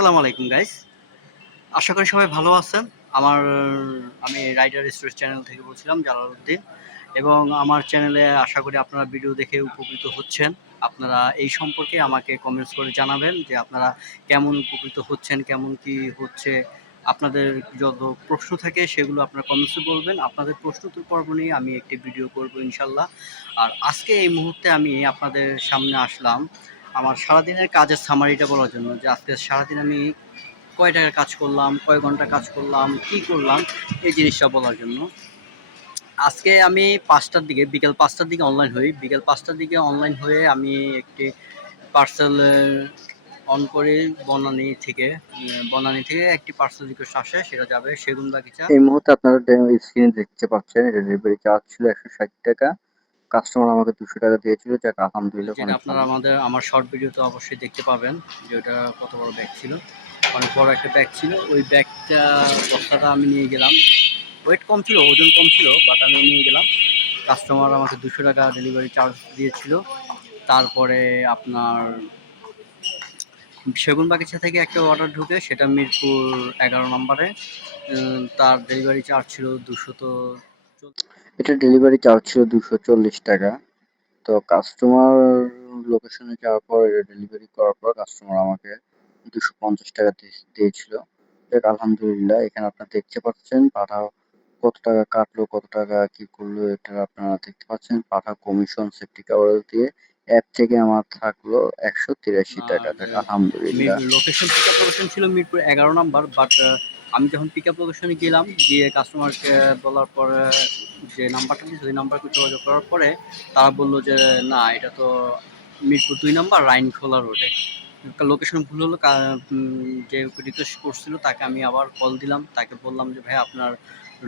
আসসালামু আলাইকুম গাইস। আশা করি সবাই ভালো আছেন। আমার আমি রাইডার স্টোরি চ্যানেল থেকে বলছিলাম জালালউদ্দিন, এবং আমার চ্যানেলে আশা করি আপনারা ভিডিও দেখে উপকৃত হচ্ছেন। আপনারা এই সম্পর্কে আমাকে কমেন্টস করে জানাবেন যে আপনারা কেমন উপকৃত হচ্ছেন, কেমন কি হচ্ছে। আপনাদের যত প্রশ্ন থাকে সেগুলো আপনারা কমেন্টসে বলবেন। আপনাদের প্রশ্ন উত্তর পর্ব নিয়ে আমি একটি ভিডিও করব ইনশাল্লাহ। আর আজকে এই মুহূর্তে আমি আপনাদের সামনে আসলাম আমার সারাদিনের কাজের সামারিটা বলার জন্য, যে আজকে সারাদিন আমি কয় টাকা কাজ করলাম, কয় ঘন্টা কাজ করলাম, কি করলাম, এই জিনিসটা বলার জন্য। আজকে আমি বিকেল 5টার দিকে অনলাইন হই। বিকেল 5টার দিকে অনলাইন হয়ে আমি একটি পার্সেল অন করি বনানী থেকে একটি পার্সেল রিকোয়েস্ট আসে, সেটা যাবে সেগুনবাগিচা। এই মুহূর্তে আপনারা স্ক্রিনে দেখতে পাচ্ছেন এটা ডেলিভারি চার্জ ছিল 160 টাকা। কাস্টমার আমাকে 200 টাকা দিয়েছিল, যাক আলহামদুলিল্লাহ যেটা অনেক আপনারা ভালো। আমার শর্ট ভিডিওতে অবশ্যই দেখতে পাবেন যে ওটা কত বড় ব্যাগ ছিল। অনেক বড় একটা ব্যাগ ছিল। ওই বস্তাটা আমি নিয়ে গেলাম। ওয়েট কম ছিল, ওজন কম ছিল, বাট আমি নিয়ে গেলাম। কাস্টমার আমাকে 200 টাকা ডেলিভারি চার্জ দিয়েছিল। তারপরে আপনার সেগুনবাগিচা থেকে একটা অর্ডার ঢুকে, সেটা মিরপুর 11 নম্বরে। তার ডেলিভারি চার্জ ছিল 200। এটা ডেলিভারি চার্জ ছিল 240 টাকা। তো কাস্টমার লোকেশনে যাওয়ার পর এটা ডেলিভারি করার পর কাস্টমার আমাকে 250 টাকা দিয়েছিল, যাক আলহামদুলিল্লাহ। এখানে আপনারা দেখতে পাচ্ছেন পাঠাও কত টাকা কাটলো, কত টাকা কি করলো, এটা আপনারা দেখতে পাচ্ছেন। পাঠা কমিশন সেফটি কভারেজ দিয়ে অ্যাপ থেকে আমার থাকলো 183 টাকা, যাক আলহামদুলিল্লাহ। লোকেশন ছিল মিরপুর 11 নম্বর, বাট আমি যখন পিক আপ লোকেশনে গেলাম, গিয়ে কাস্টমারকে বলার পরে যে নাম্বারটা দিয়েছে ওই নাম্বারকে যোগাযোগ করার পরে তারা বললো যে না, এটা তো মিরপুর 2 নম্বর রাইনখোলা রোডে। লোকেশন ভুল হলো। যে রিকোয়েস্ট করছিল তাকে আমি আবার কল দিলাম, তাকে বললাম যে ভাই আপনার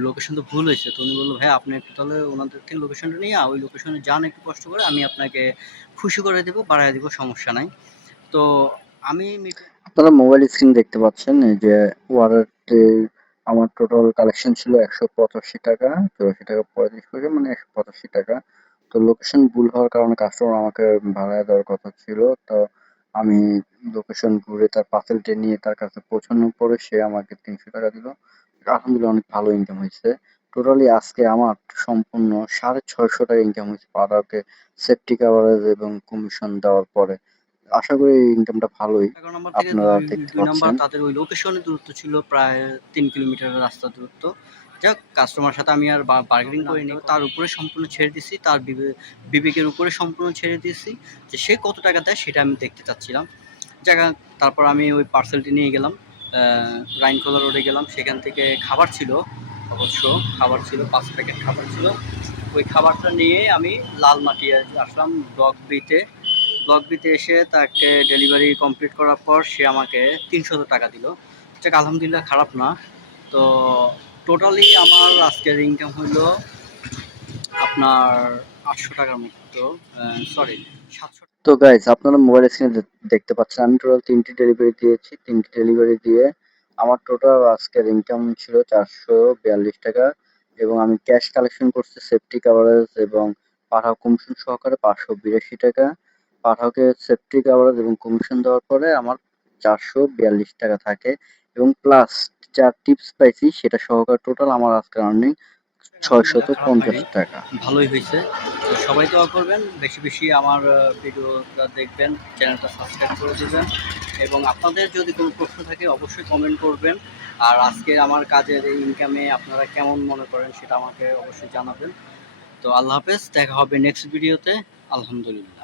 লোকেশন তো ভুল হয়েছে। তো উনি বললো ভাই আপনি একটু তাহলে ওনাদের থেকে লোকেশনটা নিয়ে ওই লোকেশনে যান, একটু কষ্ট করে, আমি আপনাকে খুশি করে দেবো, বাড়ায় দেবো, সমস্যা নাই। তো আমি আপনারা মোবাইল স্ক্রিন দেখতে পাচ্ছেন এই যে ওয়ালেটে আমার টোটাল কালেকশন ছিল 185 টাকা, 84 টাকা 35 পয়সা, মানে 185 টাকা। তো লোকেশন ভুল হওয়ার কারণে কাস্টমার আমাকে ভাড়ায় দেওয়ার কথা ছিল। তো আমি লোকেশন ঘুরে তার পার্সেলটা নিয়ে তার কাছে পৌঁছানোর পরে সে আমাকে 300 টাকা দিল। আলহামদুলিল্লাহ অনেক ভালো ইনকাম হয়েছে। টোটালি আজকে আমার সম্পূর্ণ 650 টাকা ইনকাম হয়েছে পাড়াকে সেফটি কভারেজ এবং কমিশন দেওয়ার পরে। আশা করি এই ইনকামটা ভালোই। 11 নম্বর থেকে আপনারা দুই দেখতে দুই নম্বর পাচ্ছেন। তাদের ওই লোকেশনের দূরত্ব ছিল প্রায় 3 কিলোমিটার রাস্তা দূরত্ব। যাক, কাস্টমার সাথে আমি আর বার্গেনিং করিনি, তার উপরে সম্পূর্ণ ছেড়ে দিছি, তার বিবেকের উপরে সম্পূর্ণ ছেড়ে দিয়েছি যে সে কত টাকা দেয় সেটা আমি দেখতে চাচ্ছিলাম। জায়গা তারপর আমি ওই পার্সেলটি নিয়ে গেলাম, রাইনখোলা রোডে গেলাম। সেখান থেকে খাবার ছিল, অবশ্য খাবার ছিল, 5 প্যাকেট খাবার ছিল। ওই খাবারটা নিয়ে আমি লালমাটিয়া আসলাম ব্লক বিতে এসে তাকে ডেলিভারি কমপ্লিট করার পর সে আমাকে 300 টাকা দিল। যাক আলহামদুলিল্লাহ, খারাপ না। তো টোটালি আমার আজকের ইনকাম হলো আপনার 800 টাকার মতো, সরি 700। তো গাইস আপনারা মোবাইল স্ক্রিনে দেখতে পাচ্ছেন আমি টোটাল 3টি ডেলিভারি দিয়েছি। 3টি ডেলিভারি দিয়ে আমার টোটাল আজকের ইনকাম ছিল 442 টাকা, এবং আমি ক্যাশ কালেকশন করছি সেফটি কভারেজ এবং পাঠাও কমিশন সহকারে 582 টাকা। পাঠাওকে সেফটি কভারেজ এবং কমিশন দেওয়ার পরে আমার 442 টাকা থাকে, এবং প্লাস যা টিপস পাইছি সেটা সহকারে টোটাল আমার আজকের আর্নিং আলহামদুলিল্লাহ, খারাপ 650 হয়নি, টাকা। ভালোই হয়েছে। তো সবাই দোয়া করবেন, বেশি বেশি আমার ভিডিওটা দেখবেন, চ্যানেলটা সাবস্ক্রাইব করে দেবেন, এবং আপনাদের যদি কোনো প্রশ্ন থাকে অবশ্যই কমেন্ট করবেন। আর আজকে আমার কাজের এই ইনকামে আপনারা কেমন মনে করেন সেটা আমাকে অবশ্যই জানাবেন। তো আল্লাহ হাফেজ, দেখা হবে নেক্সট ভিডিওতে। আলহামদুলিল্লাহ।